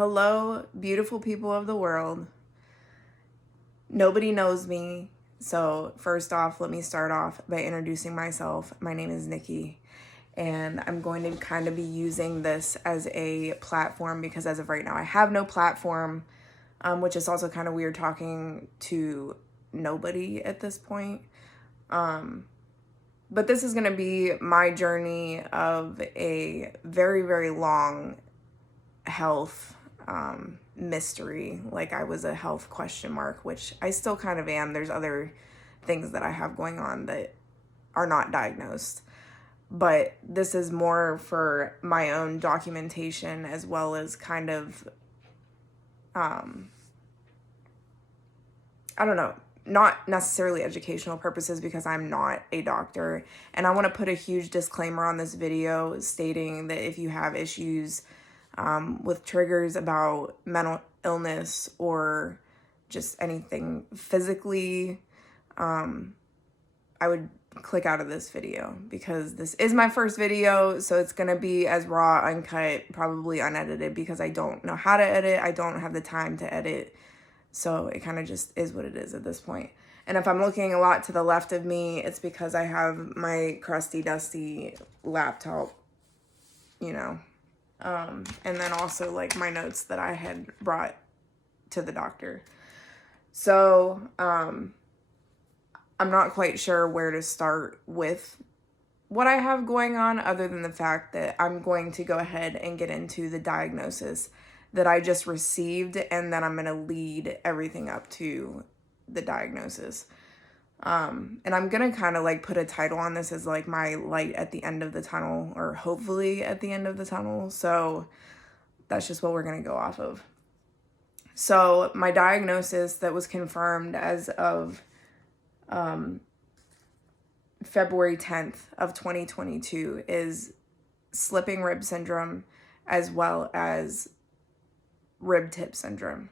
Hello, beautiful people of the world. Nobody knows me, so first off, let me start off by introducing myself. My name is Nikki, and I'm going to kind of be using this as a platform because as of right now, I have no platform, which is also kind of weird talking to nobody at this point. But this is going to be my journey of a very, very long health mystery. Like I was a health question mark, which I still kind of am. There's other things that I have going on that are not diagnosed. But this is more for my own documentation as well as kind of, I don't know, not necessarily educational purposes because I'm not a doctor. And I want to put a huge disclaimer on this video stating that if you have issues with triggers about mental illness or just anything physically, I would click out of this video because this is my first video, so it's gonna be as raw, uncut, probably unedited because I don't know how to edit. I don't have the time to edit, so it kind of just is what it is at this point. And if I'm looking a lot to the left of me, it's because I have my crusty, dusty laptop, you know. And then also like my notes that I had brought to the doctor. So, I'm not quite sure where to start with what I have going on other than the fact that I'm going to go ahead and get into the diagnosis that I just received, and then I'm going to lead everything up to the diagnosis. And I'm going to kind of like put a title on this as like my light at the end of the tunnel, or hopefully at the end of the tunnel. So that's just what we're going to go off of. So my diagnosis that was confirmed as of February 10th of 2022 is slipping rib syndrome as well as rib tip syndrome.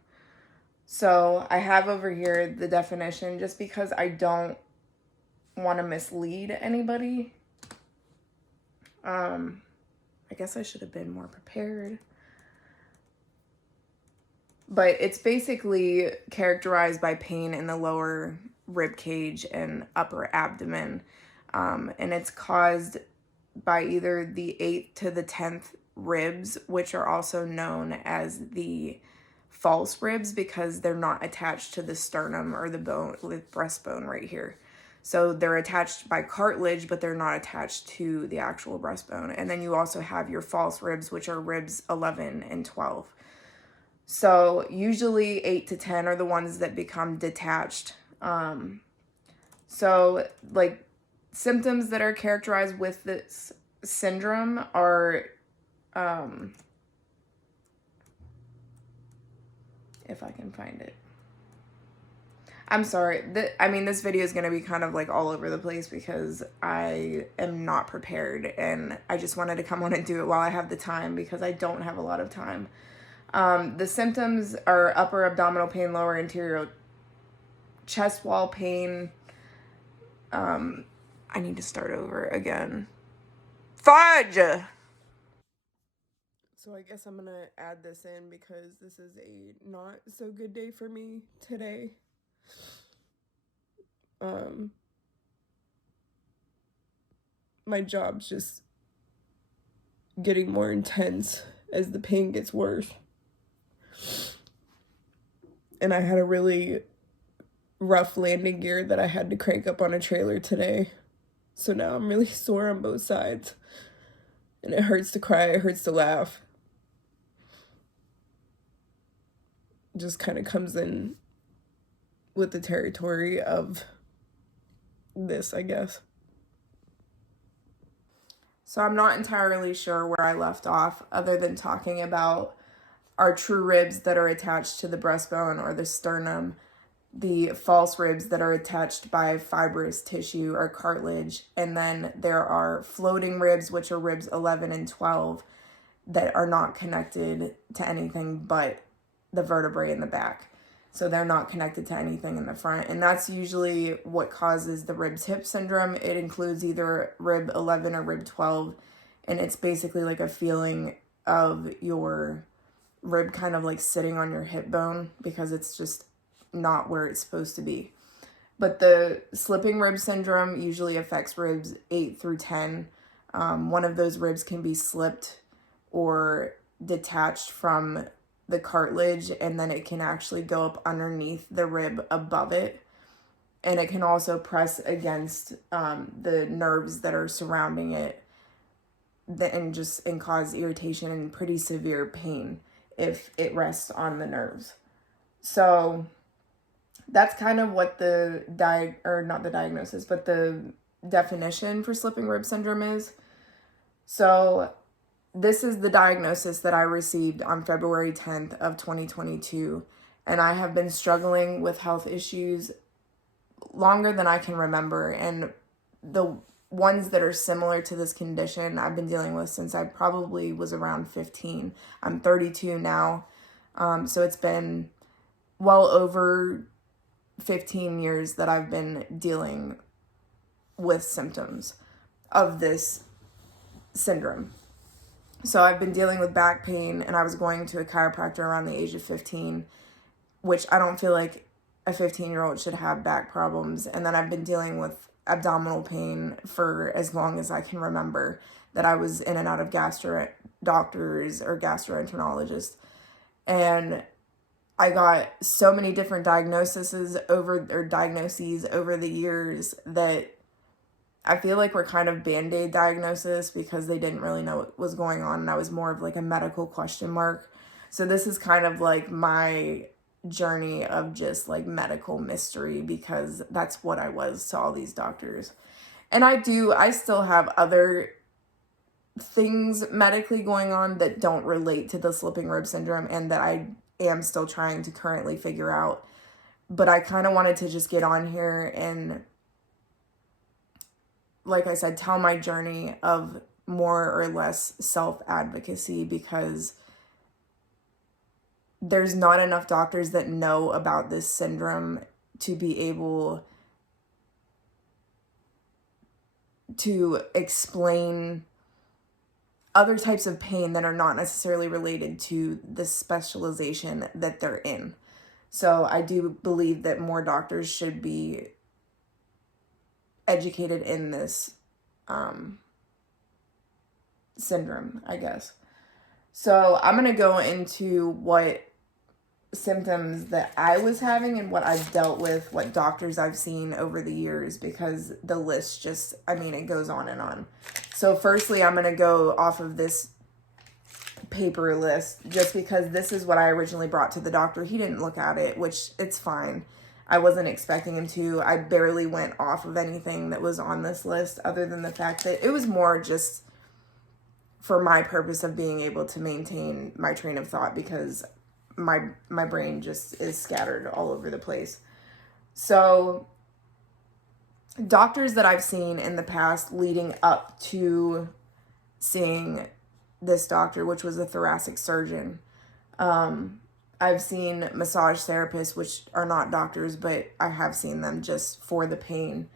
So I have over here the definition just because I don't want to mislead anybody. I guess I should have been more prepared. But it's basically characterized by pain in the lower rib cage and upper abdomen. And it's caused by either the 8th to the 10th ribs, which are also known as the false ribs because they're not attached to the sternum or the bone, the breastbone right here. So they're attached by cartilage, but they're not attached to the actual breastbone. And then you also have your false ribs, which are ribs 11 and 12. So usually 8 to 10 are the ones that become detached. So like symptoms that are characterized with this syndrome are, if I can find it. I'm sorry. This video is going to be kind of like all over the place because I am not prepared and I just wanted to come on and do it while I have the time because I don't have a lot of time. The symptoms are upper abdominal pain, lower anterior chest wall pain. I need to start over again. Fudge! So I guess I'm going to add this in because this is a not so good day for me today. My job's just getting more intense as the pain gets worse. And I had a really rough landing gear that I had to crank up on a trailer today. So now I'm really sore on both sides. And it hurts to cry, it hurts to laugh. It just kind of comes in with the territory of this, I guess. So I'm not entirely sure where I left off other than talking about our true ribs that are attached to the breastbone or the sternum, the false ribs that are attached by fibrous tissue or cartilage, and then there are floating ribs, which are ribs 11 and 12, that are not connected to anything but the vertebrae in the back. So they're not connected to anything in the front. And that's usually what causes the rib tip syndrome. It includes either rib 11 or rib 12. And it's basically like a feeling of your rib kind of like sitting on your hip bone because it's just not where it's supposed to be. But the slipping rib syndrome usually affects ribs 8 through 10. One of those ribs can be slipped or detached from the cartilage, and then it can actually go up underneath the rib above it. And it can also press against the nerves that are surrounding it and cause irritation and pretty severe pain if it rests on the nerves. So that's kind of what the definition for slipping rib syndrome is. So this is the diagnosis that I received on February 10th of 2022. And I have been struggling with health issues longer than I can remember. And the ones that are similar to this condition I've been dealing with since I probably was around 15. I'm 32 now. So it's been well over 15 years that I've been dealing with symptoms of this syndrome. So I've been dealing with back pain, and I was going to a chiropractor around the age of 15, which I don't feel like a 15-year-old should have back problems. And then I've been dealing with abdominal pain for as long as I can remember, that I was in and out of gastro doctors or gastroenterologists. And I got so many different diagnoses over the years that I feel like we're kind of Band-Aid diagnosis because they didn't really know what was going on, and I was more of like a medical question mark. So this is kind of like my journey of just like medical mystery, because that's what I was to all these doctors. And I still have other things medically going on that don't relate to the slipping rib syndrome and that I am still trying to currently figure out. But I kind of wanted to just get on here and, like I said, tell my journey of more or less self-advocacy, because there's not enough doctors that know about this syndrome to be able to explain other types of pain that are not necessarily related to the specialization that they're in. So I do believe that more doctors should be educated in this syndrome, I guess. So I'm going to go into what symptoms that I was having and what I've dealt with, what doctors I've seen over the years, because the list just, it goes on and on. So firstly, I'm going to go off of this paper list just because this is what I originally brought to the doctor. He didn't look at it, which it's fine. I wasn't expecting him to. I barely went off of anything that was on this list other than the fact that it was more just for my purpose of being able to maintain my train of thought, because my brain just is scattered all over the place. So doctors that I've seen in the past leading up to seeing this doctor, which was a thoracic surgeon, I've seen massage therapists, which are not doctors, but I have seen them just for the pain.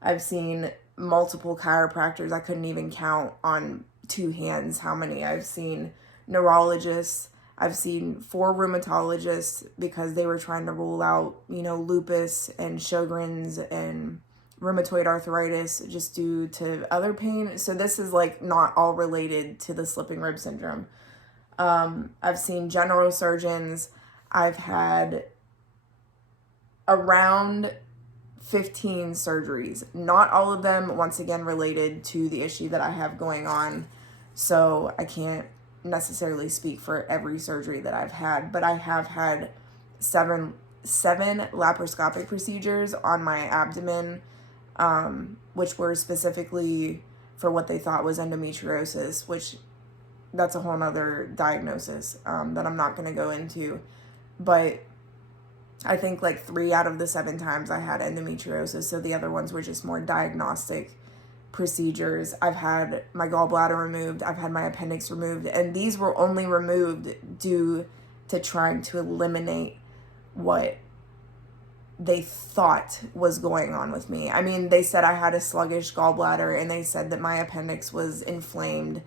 I've seen multiple chiropractors. I couldn't even count on two hands how many. I've seen neurologists. I've seen 4 rheumatologists because they were trying to rule out, lupus and Sjogren's and rheumatoid arthritis just due to other pain. So this is like not all related to the slipping rib syndrome. I've seen general surgeons. I've had around 15 surgeries. Not all of them, once again, related to the issue that I have going on. So I can't necessarily speak for every surgery that I've had, but I have had seven laparoscopic procedures on my abdomen, which were specifically for what they thought was endometriosis, which that's a whole nother diagnosis that I'm not going to go into. But I think like 3 out of the 7 times I had endometriosis. So the other ones were just more diagnostic procedures. I've had my gallbladder removed. I've had my appendix removed. And these were only removed due to trying to eliminate what they thought was going on with me. They said I had a sluggish gallbladder, and they said that my appendix was inflamed.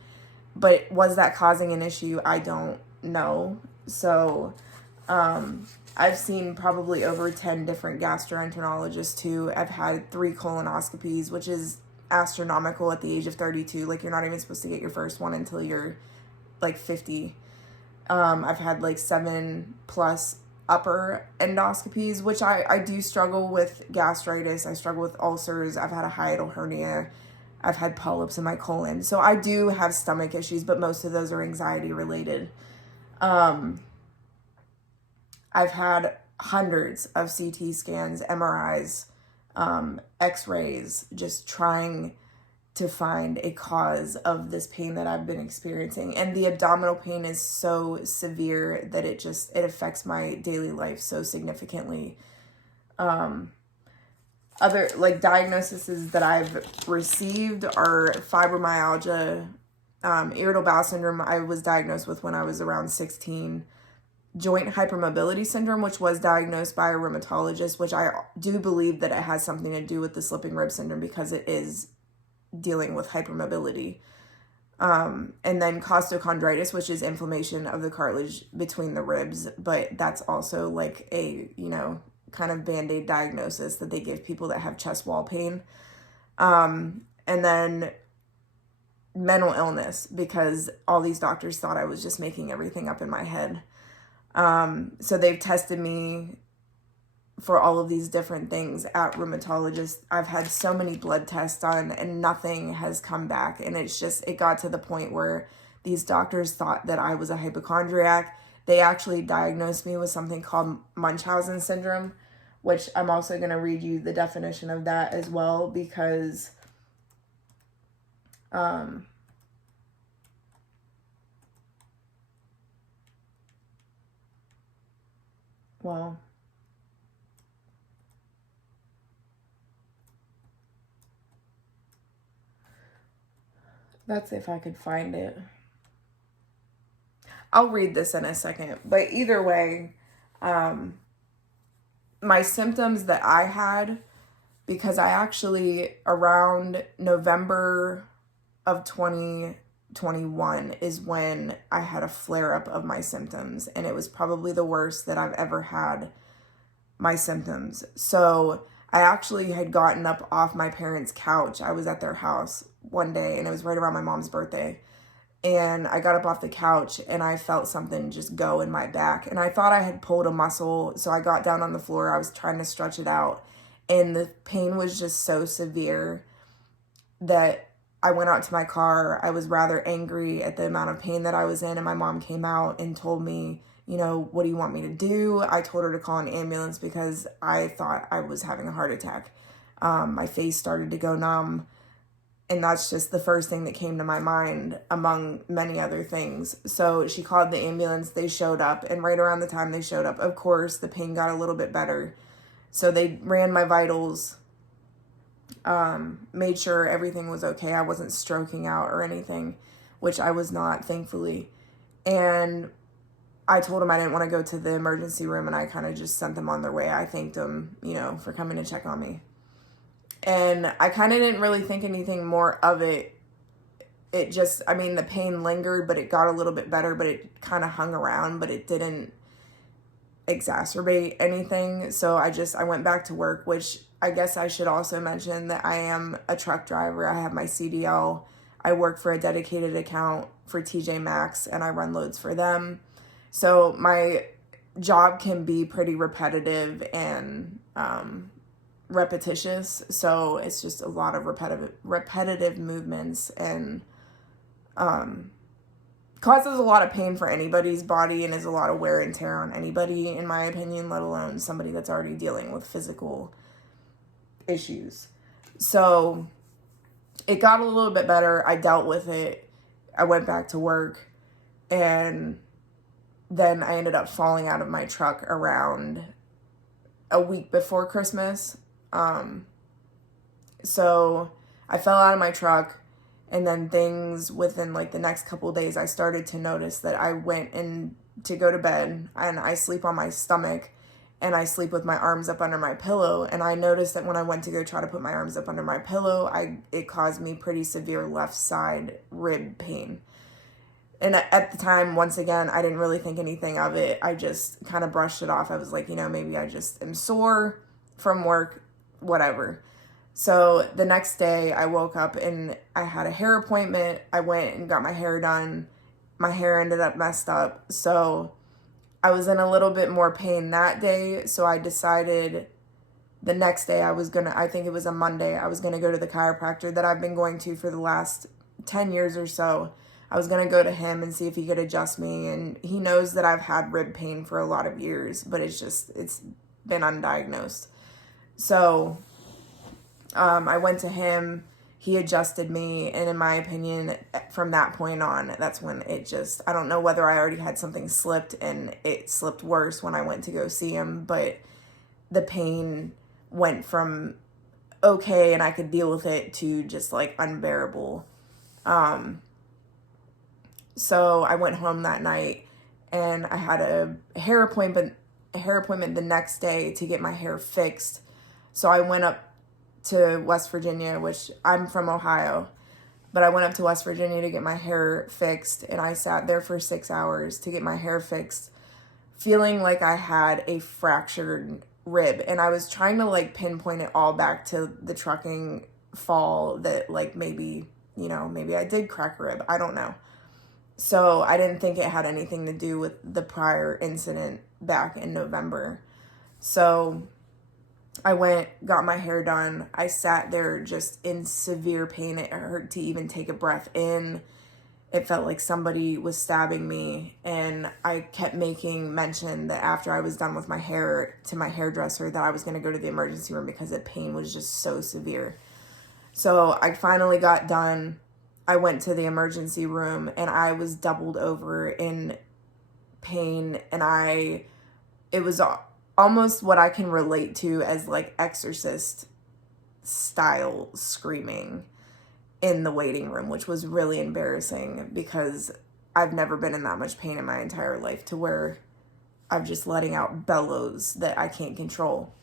But was that causing an issue? I don't know. So I've seen probably over 10 different gastroenterologists too. I've had 3 colonoscopies, which is astronomical at the age of 32. Like, you're not even supposed to get your first one until you're like 50. I've had like 7 plus upper endoscopies, which I do struggle with gastritis. I struggle with ulcers. I've had a hiatal hernia. I've had polyps in my colon. So I do have stomach issues, but most of those are anxiety related. I've had hundreds of CT scans, MRIs, X-rays, just trying to find a cause of this pain that I've been experiencing. And the abdominal pain is so severe that it affects my daily life so significantly. Other like diagnoses that I've received are fibromyalgia, irritable bowel syndrome I was diagnosed with when I was around 16, joint hypermobility syndrome, which was diagnosed by a rheumatologist, which I do believe that it has something to do with the slipping rib syndrome because it is dealing with hypermobility. And then costochondritis, which is inflammation of the cartilage between the ribs, but that's also like a, kind of Band-Aid diagnosis that they give people that have chest wall pain. And then mental illness, because all these doctors thought I was just making everything up in my head. So they've tested me for all of these different things at rheumatologists. I've had so many blood tests done and nothing has come back. And it got to the point where these doctors thought that I was a hypochondriac. They actually diagnosed me with something called Munchausen syndrome, which I'm also going to read you the definition of that as well, because well, that's if I could find it. I'll read this in a second, but either way, my symptoms that I had, because I actually, around November of 2021 is when I had a flare-up of my symptoms, and it was probably the worst that I've ever had my symptoms. So I actually had gotten up off my parents' couch. I was at their house one day, and it was right around my mom's birthday. And I got up off the couch and I felt something just go in my back. And I thought I had pulled a muscle. So I got down on the floor. I was trying to stretch it out. And the pain was just so severe that I went out to my car. I was rather angry at the amount of pain that I was in. And my mom came out and told me, what do you want me to do? I told her to call an ambulance because I thought I was having a heart attack. My face started to go numb. And that's just the first thing that came to my mind among many other things. So she called the ambulance, they showed up, and right around the time they showed up, of course, the pain got a little bit better. So they ran my vitals, made sure everything was okay. I wasn't stroking out or anything, which I was not, thankfully. And I told them I didn't want to go to the emergency room, and I kind of just sent them on their way. I thanked them, for coming to check on me. And I kind of didn't really think anything more of it. It just, the pain lingered, but it got a little bit better, but it kind of hung around, but it didn't exacerbate anything. So I went back to work, which I guess I should also mention that I am a truck driver. I have my CDL. I work for a dedicated account for TJ Maxx, and I run loads for them. So my job can be pretty repetitive and, repetitious, so it's just a lot of repetitive movements, and causes a lot of pain for anybody's body and is a lot of wear and tear on anybody, in my opinion, let alone somebody that's already dealing with physical issues. So it got a little bit better. I dealt with it. I went back to work, and then I ended up falling out of my truck around a week before Christmas. So I fell out of my truck, and then things within like the next couple of days, I started to notice that I went in to go to bed and I sleep on my stomach and I sleep with my arms up under my pillow. And I noticed that when I went to go try to put my arms up under my pillow, it caused me pretty severe left side rib pain. And at the time, once again, I didn't really think anything of it. I just kind of brushed it off. I was like, you know, maybe I just am sore from work, whatever. So the next day I woke up and I had a hair appointment. I went and got my hair done. My hair ended up messed up. So I was in a little bit more pain that day. So I decided the next day I think it was a Monday, I was going to go to the chiropractor that I've been going to for the last 10 years or so. I was going to go to him and see if he could adjust me. And he knows that I've had rib pain for a lot of years, but it's been undiagnosed. So I went to him, he adjusted me. And in my opinion, from that point on, that's when I don't know whether I already had something slipped and it slipped worse when I went to go see him, but the pain went from okay and I could deal with it to just like unbearable. So I went home that night and I had a hair appointment the next day to get my hair fixed. So I went up to West Virginia, which I'm from Ohio, but I went up to West Virginia to get my hair fixed, and I sat there for 6 hours to get my hair fixed, feeling like I had a fractured rib. And I was trying to like pinpoint it all back to the trucking fall, that like maybe I did crack a rib. I don't know. So I didn't think it had anything to do with the prior incident back in November. So I went, got my hair done. I sat there just in severe pain. It hurt to even take a breath in. It felt like somebody was stabbing me. And I kept making mention that after I was done with my hair to my hairdresser that I was going to go to the emergency room because the pain was just so severe. So I finally got done. I went to the emergency room and I was doubled over in pain. And it was almost what I can relate to as like Exorcist style screaming in the waiting room, which was really embarrassing because I've never been in that much pain in my entire life, to where I'm just letting out bellows that I can't control.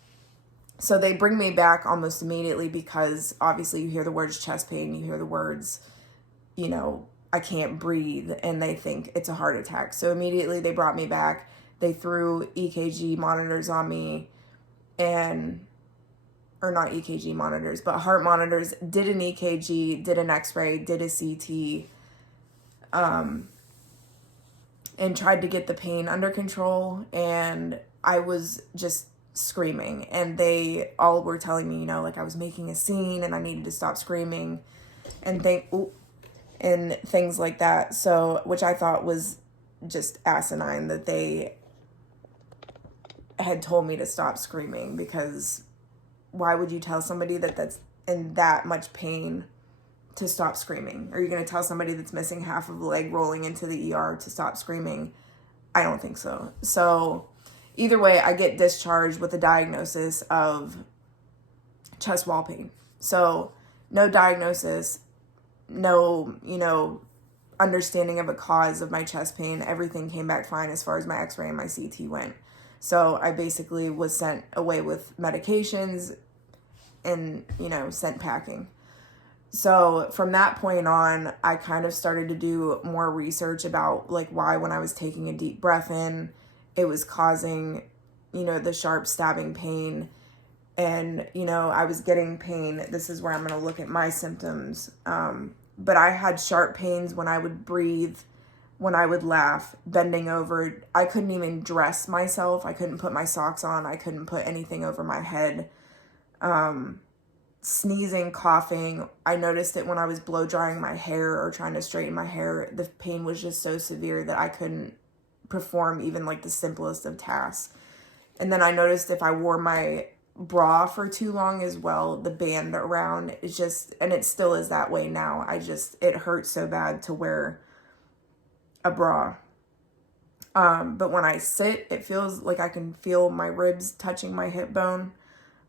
So they bring me back almost immediately because obviously you hear the words chest pain, you hear the words, I can't breathe, and they think it's a heart attack. So immediately they brought me back. They threw EKG monitors on me, or not EKG monitors, but heart monitors, did an EKG, did an x-ray, did a CT, and tried to get the pain under control. And I was just screaming, and they all were telling me, like I was making a scene and I needed to stop screaming and things like that. So, which I thought was just asinine that they had told me to stop screaming, because why would you tell somebody that's in that much pain to stop screaming? Are you going to tell somebody that's missing half of a leg rolling into the ER to stop screaming? I don't think so. So either way, I get discharged with a diagnosis of chest wall pain. So no diagnosis, no, understanding of a cause of my chest pain. Everything came back fine as far as my x-ray and my CT went. So I basically was sent away with medications and, sent packing. So from that point on, I kind of started to do more research about like why, when I was taking a deep breath in, it was causing, the sharp stabbing pain. And, I was getting pain. This is where I'm going to look at my symptoms. But I had sharp pains when I would breathe, when I would laugh, bending over. I couldn't even dress myself. I couldn't put my socks on. I couldn't put anything over my head. Sneezing, coughing. I noticed it when I was blow drying my hair or trying to straighten my hair. The pain was just so severe that I couldn't perform even like the simplest of tasks. And then I noticed if I wore my bra for too long as well, the band around, and it still is that way now. It hurts so bad to wear a bra. But when I sit, it feels like I can feel my ribs touching my hip bone.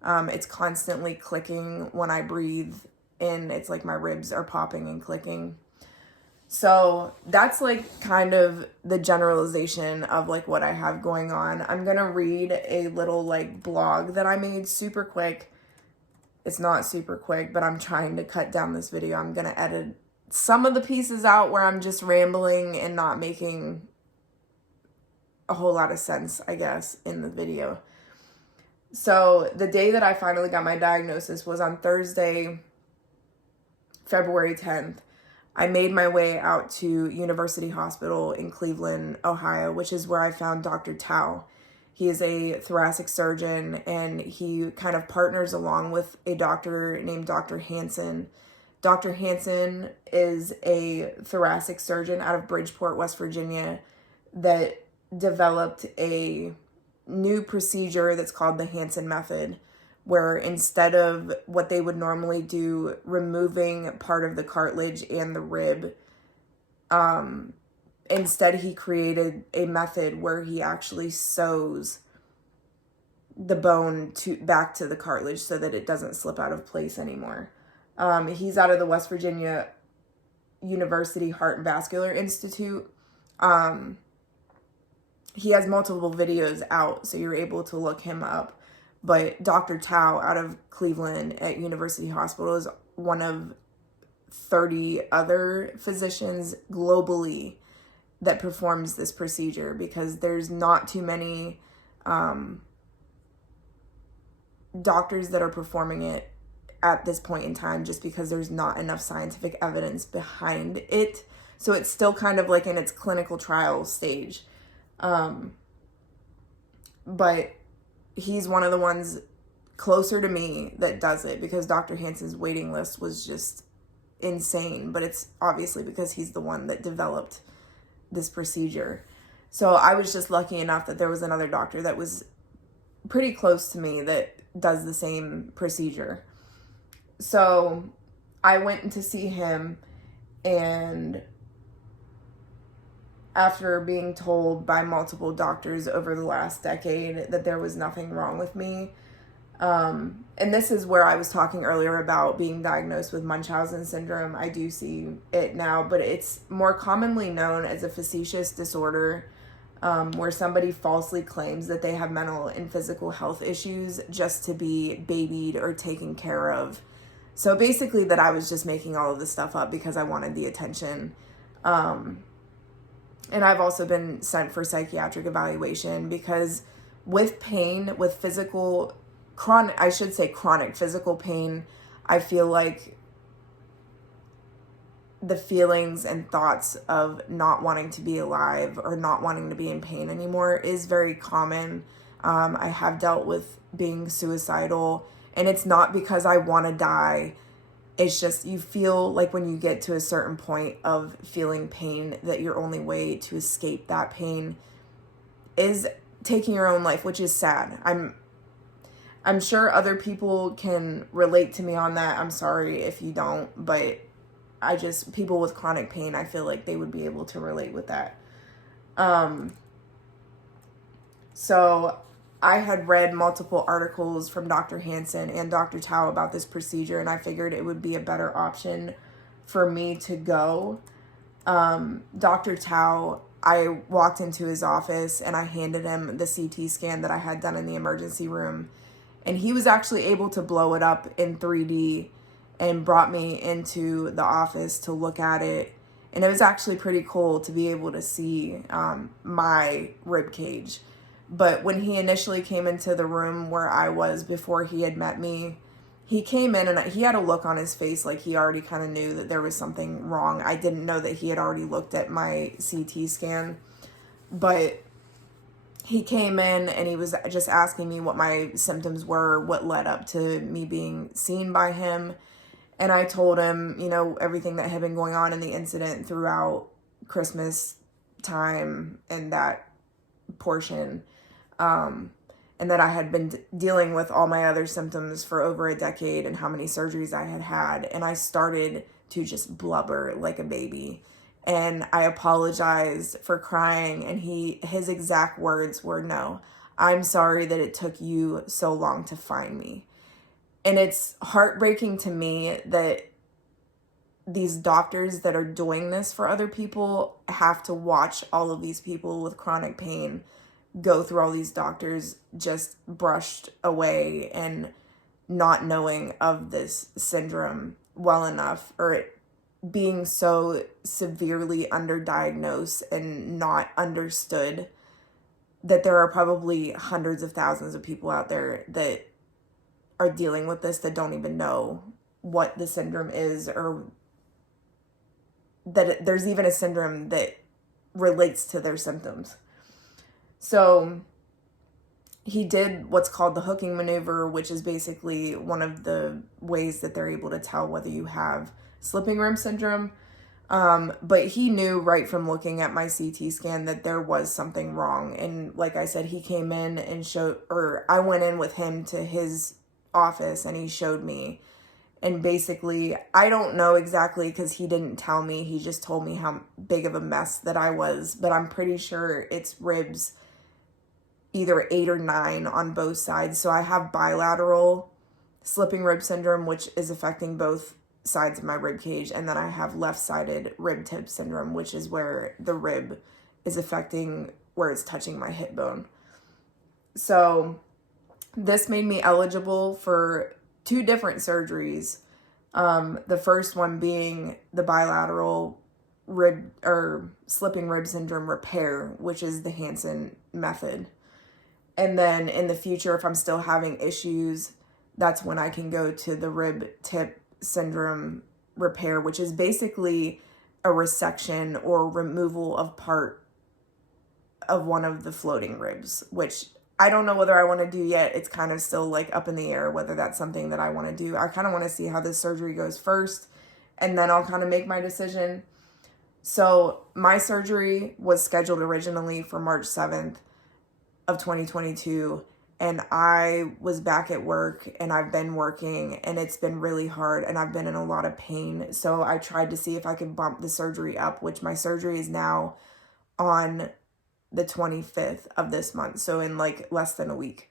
It's constantly clicking when I breathe in. It's like my ribs are popping and clicking. So that's like kind of the generalization of like what I have going on. I'm going to read a little like blog that I made super quick. It's not super quick, but I'm trying to cut down this video. I'm going to edit some of the pieces out where I'm just rambling and not making a whole lot of sense, I guess, in the video. So the day that I finally got my diagnosis was on Thursday, February 10th. I made my way out to University Hospital in Cleveland, Ohio, which is where I found Dr. Tao. He is a thoracic surgeon, and he kind of partners along with a doctor named Dr. Hansen. Dr. Hansen is a thoracic surgeon out of Bridgeport, West Virginia, that developed a new procedure that's called the Hansen method, where instead of what they would normally do, removing part of the cartilage and the rib, instead he created a method where he actually sews the bone back to the cartilage so that it doesn't slip out of place anymore. He's out of the West Virginia University Heart and Vascular Institute. He has multiple videos out, so you're able to look him up. But Dr. Tao out of Cleveland at University Hospital is one of 30 other physicians globally that performs this procedure, because there's not too many doctors that are performing it at this point in time, just because there's not enough scientific evidence behind it. So it's still kind of like in its clinical trial stage. But he's one of the ones closer to me that does it, because Dr. Hansen's waiting list was just insane, but it's obviously because he's the one that developed this procedure. So I was just lucky enough that there was another doctor that was pretty close to me that does the same procedure. So I went to see him, and after being told by multiple doctors over the last decade that there was nothing wrong with me, and this is where I was talking earlier about being diagnosed with Munchausen syndrome. I do see it now, but it's more commonly known as a facetious disorder, where somebody falsely claims that they have mental and physical health issues just to be babied or taken care of. So basically that I was just making all of this stuff up because I wanted the attention. And I've also been sent for psychiatric evaluation because with pain, with chronic physical pain, I feel like the feelings and thoughts of not wanting to be alive or not wanting to be in pain anymore is very common. I have dealt with being suicidal, and it's not because I want to die. It's just you feel like when you get to a certain point of feeling pain that your only way to escape that pain is taking your own life, which is sad. I'm sure other people can relate to me on that. I'm sorry if you don't, but people with chronic pain, I feel like they would be able to relate with that. So I had read multiple articles from Dr. Hansen and Dr. Tao about this procedure, and I figured it would be a better option for me to go. Dr. Tao, I walked into his office and I handed him the CT scan that I had done in the emergency room, and he was actually able to blow it up in 3D and brought me into the office to look at it. And it was actually pretty cool to be able to see my rib cage. But when he initially came into the room where I was before he had met me, he came in and he had a look on his face like he already kind of knew that there was something wrong. I didn't know that he had already looked at my CT scan, but he came in and he was just asking me what my symptoms were, what led up to me being seen by him. And I told him, everything that had been going on in the incident throughout Christmas time and that portion. And that I had been dealing with all my other symptoms for over a decade and how many surgeries I had had. And I started to just blubber like a baby. And I apologized for crying. And his exact words were, "No, I'm sorry that it took you so long to find me." And it's heartbreaking to me that these doctors that are doing this for other people have to watch all of these people with chronic pain go through all these doctors just brushed away and not knowing of this syndrome well enough, or being so severely underdiagnosed and not understood that there are probably hundreds of thousands of people out there that are dealing with this that don't even know what the syndrome is, or that there's even a syndrome that relates to their symptoms. So he did what's called the hooking maneuver, which is basically one of the ways that they're able to tell whether you have slipping rim syndrome. But he knew right from looking at my CT scan that there was something wrong. And like I said, he came in and I went in with him to his office and he showed me. And basically, I don't know exactly because he didn't tell me. He just told me how big of a mess that I was. But I'm pretty sure it's ribs either 8 or 9 on both sides. So I have bilateral slipping rib syndrome, which is affecting both sides of my rib cage. And then I have left-sided rib tip syndrome, which is where the rib is affecting where it's touching my hip bone. So this made me eligible for 2 different surgeries. The first one being the bilateral rib or slipping rib syndrome repair, which is the Hansen method. And then in the future, if I'm still having issues, that's when I can go to the rib tip syndrome repair, which is basically a resection or removal of part of one of the floating ribs, which I don't know whether I want to do yet. It's kind of still like up in the air whether that's something that I want to do. I kind of want to see how this surgery goes first, and then I'll kind of make my decision. So my surgery was scheduled originally for March 7th of 2022, and I was back at work, and I've been working, and it's been really hard, and I've been in a lot of pain. So I tried to see if I could bump the surgery up, which my surgery is now on the 25th of this month. So in like less than a week,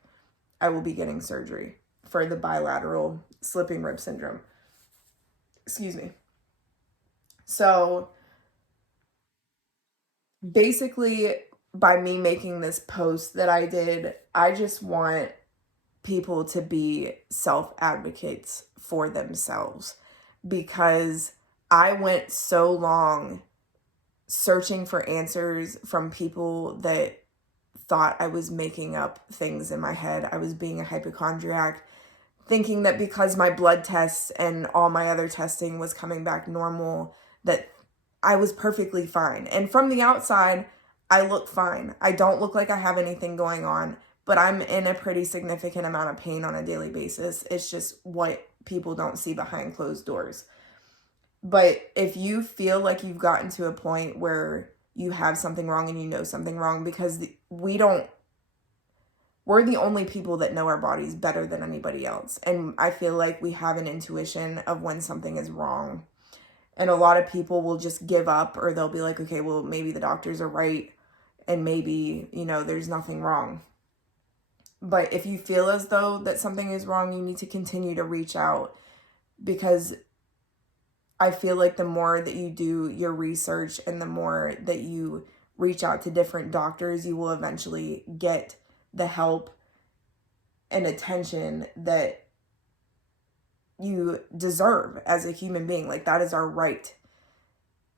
I will be getting surgery for the bilateral slipping rib syndrome. Excuse me. So basically, by me making this post that I did, I just want people to be self-advocates for themselves, because I went so long searching for answers from people that thought I was making up things in my head. I was being a hypochondriac, thinking that because my blood tests and all my other testing was coming back normal, that I was perfectly fine. And from the outside, I look fine. I don't look like I have anything going on, but I'm in a pretty significant amount of pain on a daily basis. It's just what people don't see behind closed doors. But if you feel like you've gotten to a point where you have something wrong and you know something wrong, because we're the only people that know our bodies better than anybody else. And I feel like we have an intuition of when something is wrong. And a lot of people will just give up, or they'll be like, okay, well, maybe the doctors are right, and maybe, there's nothing wrong. But if you feel as though that something is wrong, you need to continue to reach out, because I feel like the more that you do your research and the more that you reach out to different doctors, you will eventually get the help and attention that you deserve as a human being. Like, that is our right.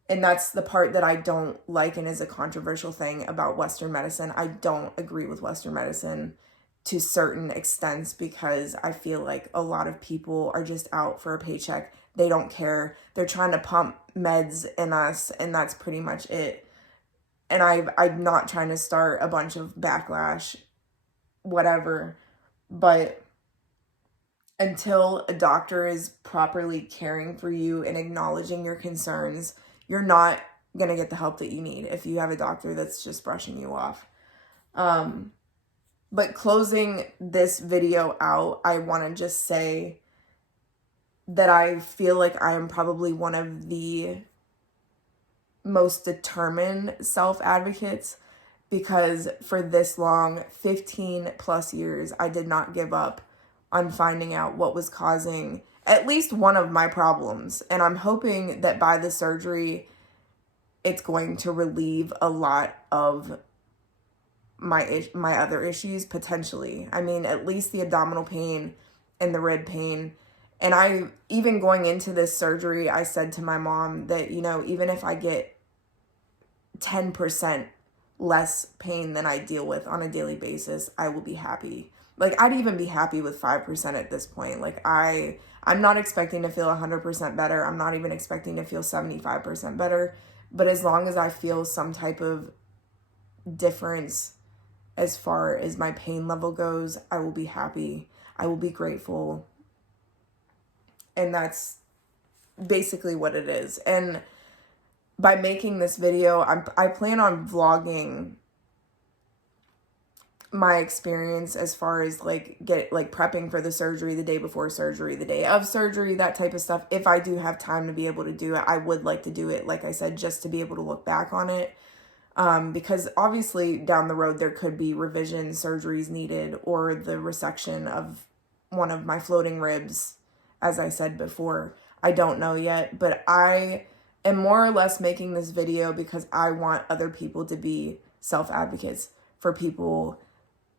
And that's the part that I don't like and is a controversial thing about Western medicine. I don't agree with Western medicine to certain extents, because I feel like a lot of people are just out for a paycheck. They don't care. They're trying to pump meds in us, and that's pretty much it. And I'm not trying to start a bunch of backlash, whatever. But until a doctor is properly caring for you and acknowledging your concerns, you're not going to get the help that you need if you have a doctor that's just brushing you off. But closing this video out, I want to just say that I feel like I am probably one of the most determined self-advocates, because for this long, 15 plus years, I did not give up on finding out what was causing at least one of my problems. And I'm hoping that by the surgery, it's going to relieve a lot of my other issues, potentially. I mean, at least the abdominal pain and the rib pain And even going into this surgery, I said to my mom that, you know, even if I get 10% less pain than I deal with on a daily basis, I will be happy. Like, I'd even be happy with 5% at this point. Like, I'm not expecting to feel 100% better. I'm not even expecting to feel 75% better. But as long as I feel some type of difference as far as my pain level goes, I will be happy. I will be grateful. And that's basically what it is. And by making this video, I plan on vlogging my experience as far as like prepping for the surgery, the day before surgery, the day of surgery, that type of stuff. If I do have time to be able to do it, I would like to do it, like I said, just to be able to look back on it. Because obviously down the road there could be revision surgeries needed, or the resection of one of my floating ribs, as I said before. I don't know yet, but I am more or less making this video because I want other people to be self-advocates for people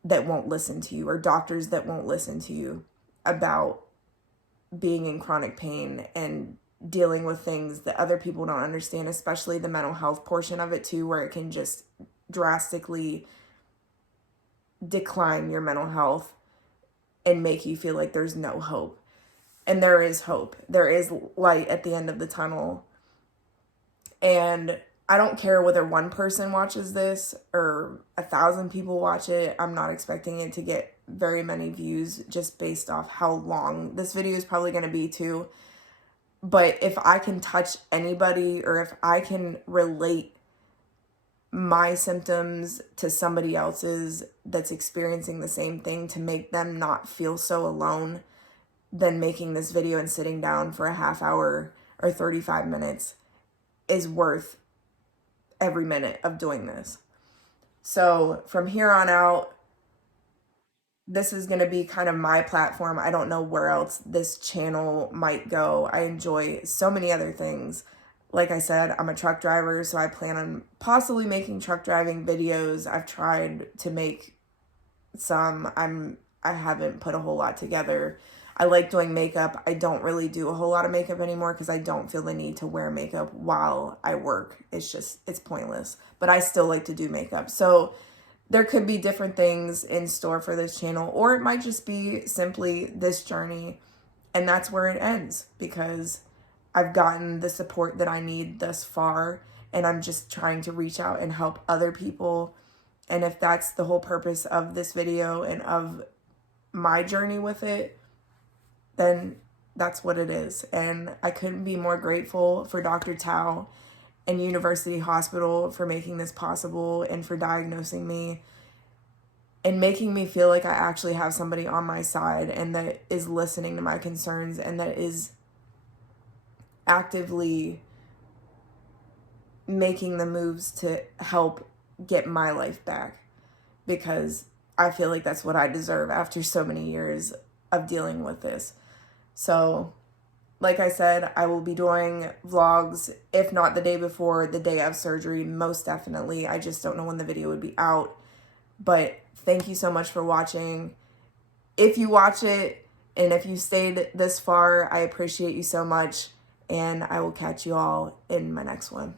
that won't listen to you, or doctors that won't listen to you about being in chronic pain and dealing with things that other people don't understand, especially the mental health portion of it too, where it can just drastically decline your mental health and make you feel like there's no hope. And there is hope. There is light at the end of the tunnel. And I don't care whether one person watches this or 1,000 people watch it. I'm not expecting it to get very many views just based off how long this video is probably going to be too. But if I can touch anybody, or if I can relate my symptoms to somebody else's that's experiencing the same thing, to make them not feel so alone, then making this video and sitting down for a half hour or 35 minutes is worth every minute of doing this. So from here on out, this is going to be kind of my platform. I don't know where else this channel might go. I enjoy so many other things. Like I said, I'm a truck driver, so I plan on possibly making truck driving videos. I've tried to make some. I haven't put a whole lot together. I like doing makeup. I don't really do a whole lot of makeup anymore because I don't feel the need to wear makeup while I work. It's pointless. But I still like to do makeup. So there could be different things in store for this channel, or it might just be simply this journey, and that's where it ends, because I've gotten the support that I need thus far, and I'm just trying to reach out and help other people. And if that's the whole purpose of this video and of my journey with it, then that's what it is. And I couldn't be more grateful for Dr. Tao and University Hospital for making this possible, and for diagnosing me and making me feel like I actually have somebody on my side and that is listening to my concerns and that is actively making the moves to help get my life back, because I feel like that's what I deserve after so many years of dealing with this. So, like I said, I will be doing vlogs, if not the day before, the day of surgery, most definitely. I just don't know when the video would be out. But thank you so much for watching. If you watch it, and if you stayed this far, I appreciate you so much. And I will catch you all in my next one.